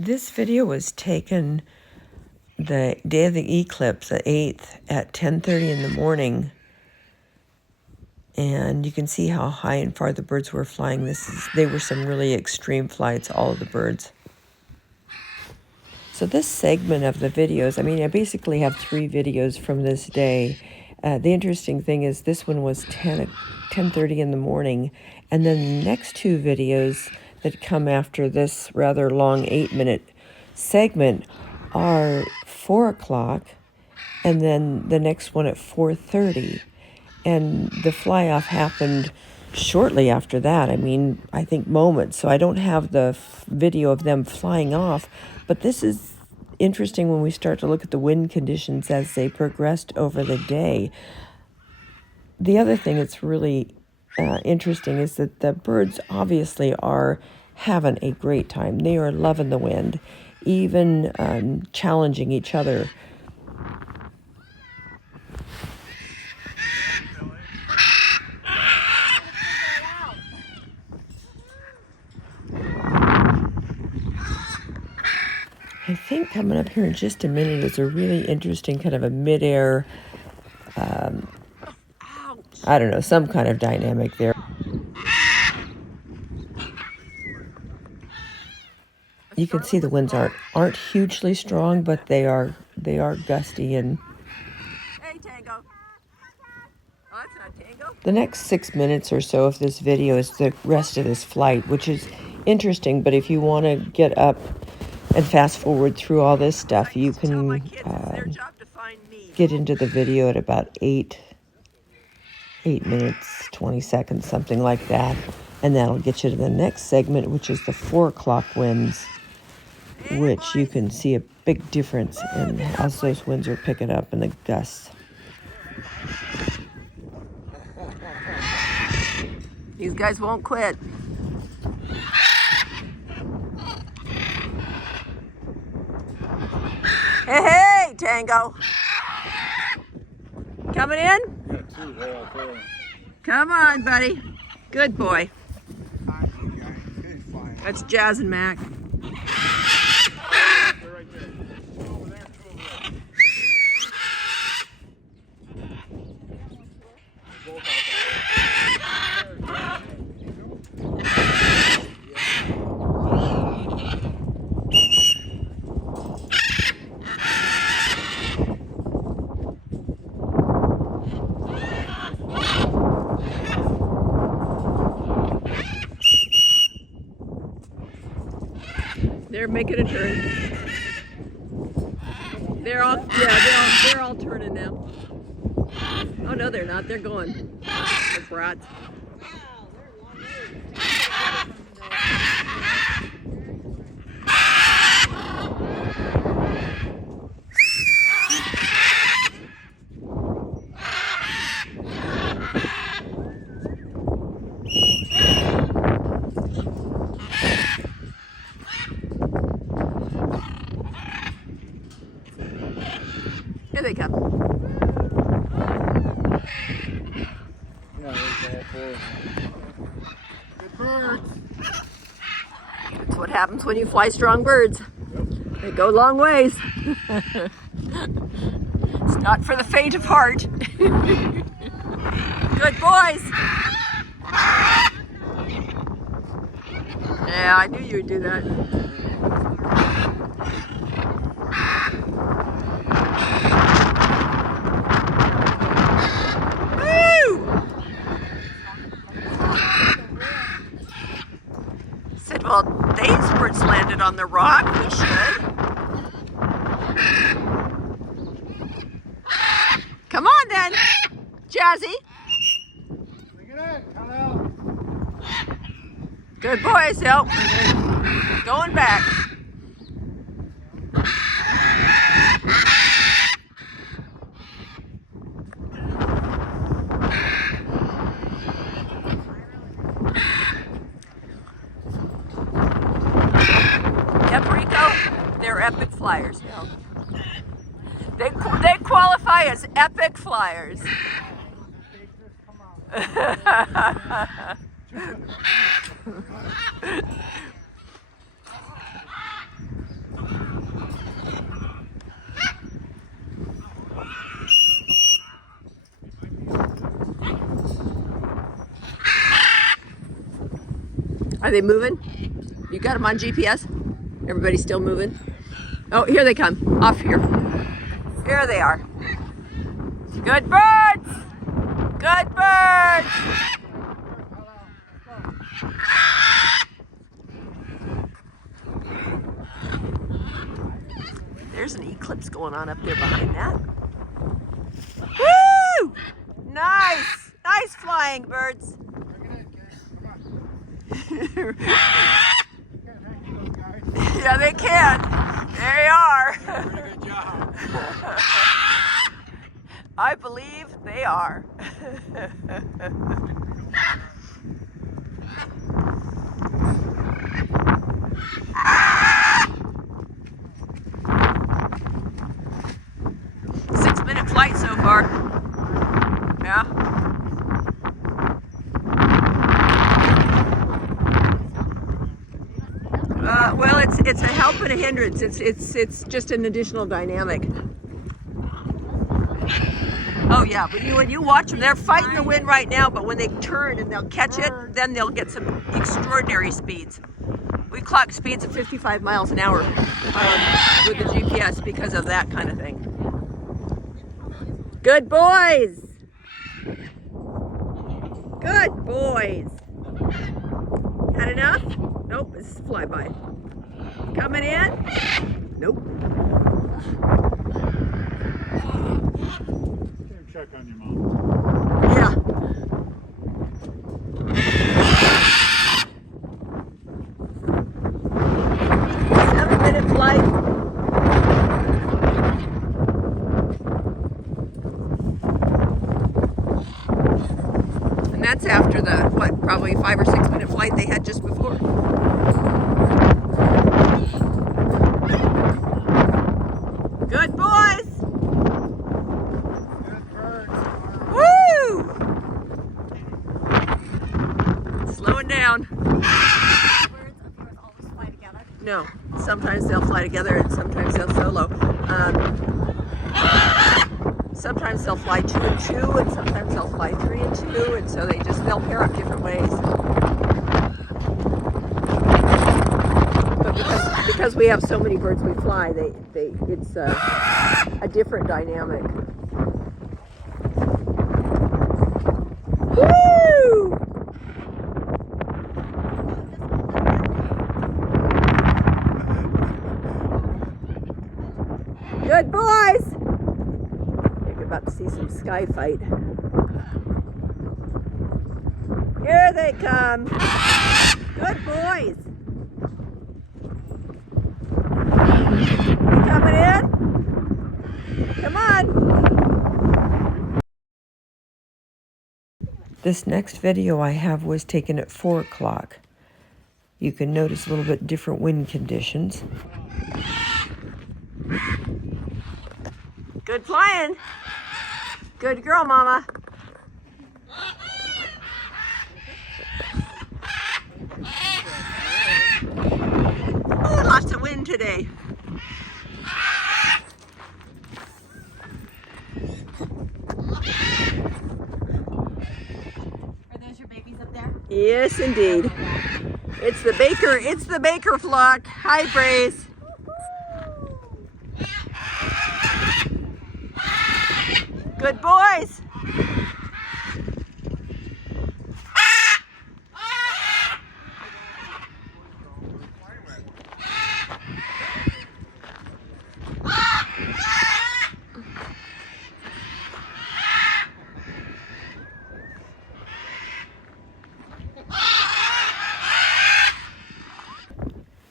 This video was taken the day of the eclipse, the 8th, at 10:30 in the morning. And you can see how high and far the birds were flying. They were some really extreme flights, all of the birds. So this segment of the videos, I basically have 3 videos from this day. The interesting thing is this one was 10:30 in the morning. And then the next 2 videos that come after this rather long 8-minute segment are 4 o'clock, and then the next one at 4:30. And the fly-off happened shortly after that. I think moments. So I don't have the video of them flying off, but this is interesting when we start to look at the wind conditions as they progressed over the day. The other thing that's really interesting is that the birds obviously are having a great time. They are loving the wind, even challenging each other. I think coming up here in just a minute is a really interesting kind of a mid-air, some kind of dynamic there. You can see the winds aren't hugely strong, but they are gusty. And hey, Tango. Oh, it's not Tango. The next 6 minutes or so of this video is the rest of this flight, which is interesting. But if you want to get up and fast forward through all this stuff, you can get into the video at about 8 minutes, 20 seconds, something like that. And that'll get you to the next segment, which is the 4 o'clock winds, which you can see a big difference in as those winds are picking up and the gusts. These guys won't quit. Hey, Tango. Coming in? Come on, buddy. Good boy. That's Jazz and Mac. They're making a turn. They're all turning now. Oh no, they're not. They're going. The brats. Here they come. Good birds. That's what happens when you fly strong birds. They go long ways. It's not for the faint of heart. Good boys. Yeah, I knew you would do that. Said, well, these birds landed on the rock. We should. Come on then, Jazzy. Good boys, help. Going back. They're epic flyers now. They qualify as epic flyers. Are they moving? You got them on GPS? Everybody's still moving? Oh, here they come. Off here. Here they are. Good birds! Good birds! There's an eclipse going on up there behind that. Woo! Nice! Nice flying, birds. Yeah, they can. There they are. Good job. I believe they are. 6-minute flight so far. Yeah. Well, it's a help and a hindrance. It's just an additional dynamic. Oh yeah, but when you watch them, they're fighting the wind right now. But when they turn and they'll catch it, then they'll get some extraordinary speeds. We clock speeds of 55 miles an hour with the GPS because of that kind of thing. Good boys. Good boys. Had enough? Nope, this is flyby. Coming in? Nope. Check on your mom. Yeah. Seven-minute flight. And that's after the, what, probably 5 or 6-minute flight they had just before. Good boys. Good birds. Woo! Slowing down. Birds of yours always fly together? No, sometimes they'll fly together and sometimes they'll solo. Sometimes they'll fly 2 and 2, and sometimes they'll fly 3 and 2, and so they'll pair up different ways. But because we have so many birds we fly, it's a different dynamic. Woo! Good boys! You're about to see some sky fight. Here they come. Good boys. You coming in? Come on. This next video I have was taken at 4 o'clock. You can notice a little bit different wind conditions. Good flying. Good girl, Mama. Oh, lots of wind today. Are those your babies up there? Yes, indeed. It's the Baker flock. Hi, Braze. Good boys.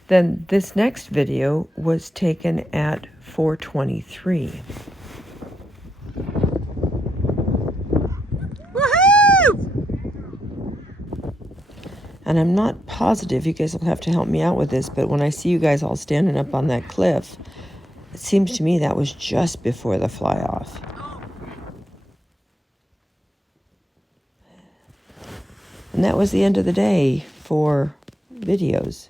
Then this next video was taken at 4:23. And I'm not positive, you guys will have to help me out with this, but when I see you guys all standing up on that cliff, it seems to me that was just before the fly-off. And that was the end of the day for videos.